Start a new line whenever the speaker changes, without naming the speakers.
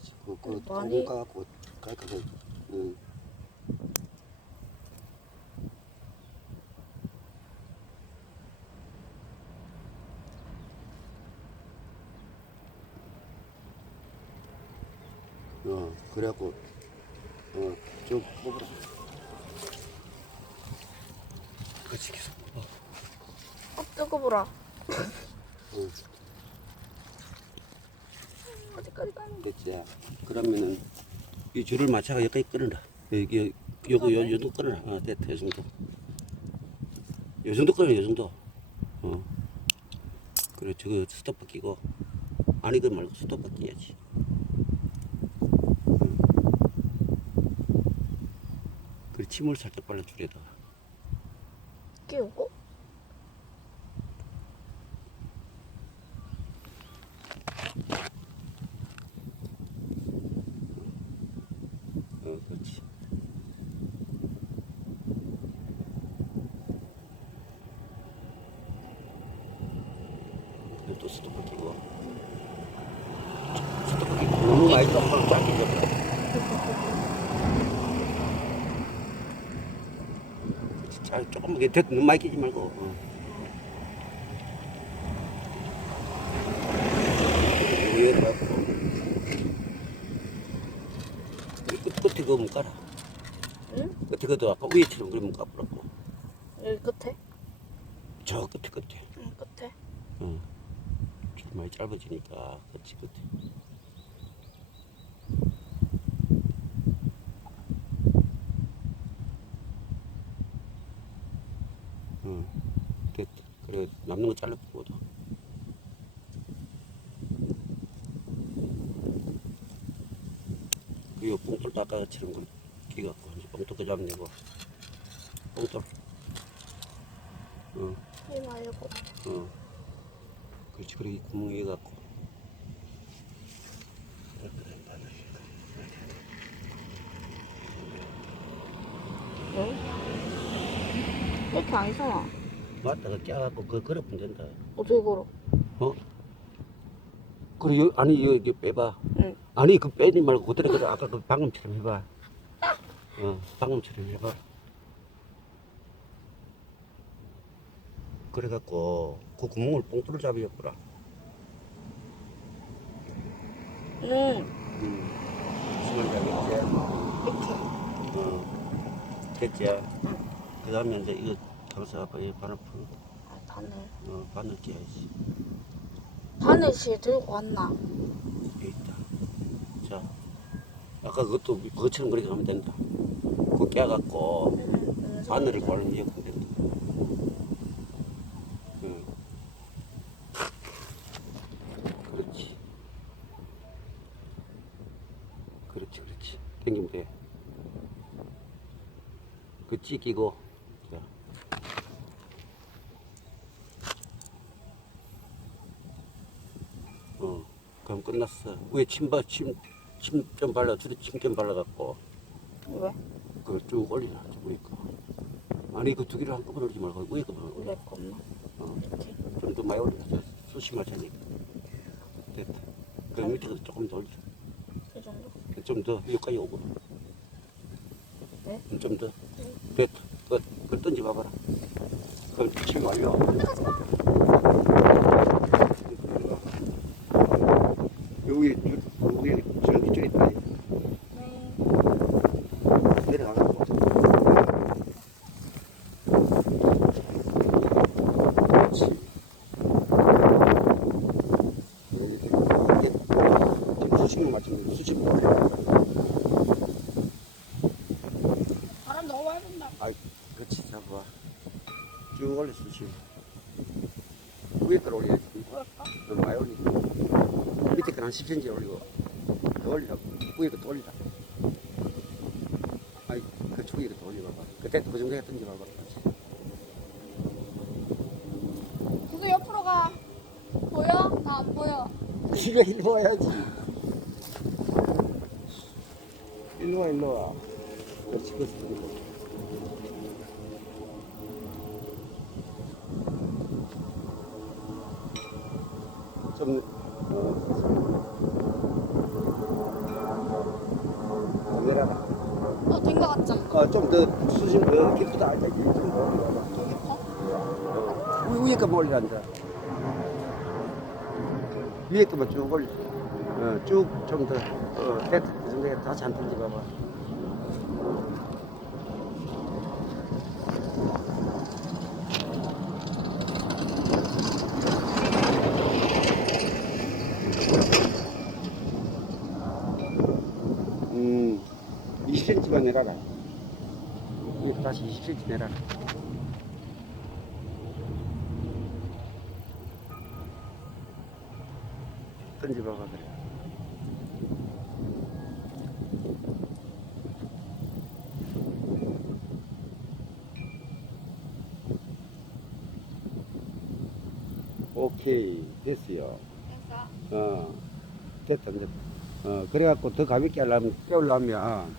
그렇지. 그, 그,
많이...
가갖고, 갈까, 그, 응. 어, 그래갖고, 어, 좀 뽑으라. 그렇지, 계속.
어 뜨거워라.
응,
어디까지 가는
됐지. 그러면은, 이 줄을 맞춰가 여기까지 끊어라. 여기, 요거, 요, 요 정도 끊어라. 어, 됐다, 요 정도. 요 정도 끊어, 요 정도. 어. 그래, 저거 스톱바 끼고. 아니든 말고 스톱바 끼야지. 응. 그래, 침을 살짝 발라 줄에다가.
끼우고
어, 그렇지. 그래, 또 스톱바 끼고. 스톱바 많이 좀 짧게 줘. 자, 조금 이게 됐, 너무 많이 끼지 말고. 어. 위에 갖고 끝 끝에 그거 못 깔아.
응?
끝에 그도 아까 위에처럼 그러면 까불었고
여기 끝에
저 끝에 끝에.
응 끝에
어. 줄 많이 짧아지니까 그렇지 끝에. 어. 됐다. 그래 남는 거 잘라주고 도 그리고 뽕돌 그 끼갖고 이제 뽕돌 그 잡내고 뽕돌. 어,
이 말고.
어. 그렇지. 그래 이 구멍에 갖고.
응? 이렇게 아니잖아.
맞다가 깨갖고 그 걸어보면 된다
어떻게 걸어?
어? 그래 여, 아니 여기 이렇게 빼봐
응.
아니 그 빼지 말고 그대로 그래 아까 그 방금처럼 해봐 어 방금처럼 해봐 그래갖고 그 구멍을 뽕뚫을 잡아야구라
응.
음. 수면 잡겠지
이렇게.
어 됐지 그 다음에 이제 이거 당사 아빠 이 바늘 풀고
아 바늘.
어 바늘 끼야지
바늘 씨 들고 왔나?
여기 있다 자 아까 그것도 그것처럼 그렇게 하면 된다 그거 깨갖고
응.
바늘을 바르면 이렇게 된다 응. 그렇지 그렇지 그렇지 당기면 돼그 찢기고 자. 어 그럼 끝났어 위에 침바 침침 발라 줄에 침좀 발라갖고.
왜?
그걸 쭉 올리나 저 위에 거. 아니 그 두 개를 한꺼번에 올리지 말고 위에 거만 올려.
왜 겁나?
어.
이렇게.
좀더 많이 올려서 수심할 테니까. 됐다. 그 밑에도 조금 더 올려
이 정도?
좀더 여기까지 오고.
네?
좀 더. 됐다. 끝. 그걸 던져 봐봐라. 그걸 칠 완료 여기 여기 저기 저 있다
네.
내려가고 이게 좀 수심을 맞추면 수심
바람 너무 많이 분다.
아 그렇지 잡아 쭉 올려 수심 위에 걸 올려야지? 너무 많이 올리고 밑에 거한 10cm 올리고 더 올리라고. 위에 거더 올리라. 아이 그 초기에 더 올려봐봐. 그때 그 정도 했던지 봐봐 네가 일로 와야지. 일로 와, 일로 와. 그렇지, 그렇지. 좀. 내려라. 어, 어 된거 같죠? 어, 좀더 수심 더 깊다. 알다, 깊다. 깊어? 위에 거 멀리 앉아. 위에 거만 쭉 올려. 어, 쭉좀 더. 어, 됐다. 그 다시 한 던지 봐봐. 음, 20cm만 내려라. 이거 다시 20cm 내려라. 던져봐봐, 그래. 오케이, 됐어요.
됐어.
어, 됐다, 이제. 어, 그래갖고 더 가볍게 하려면, 깨우려면,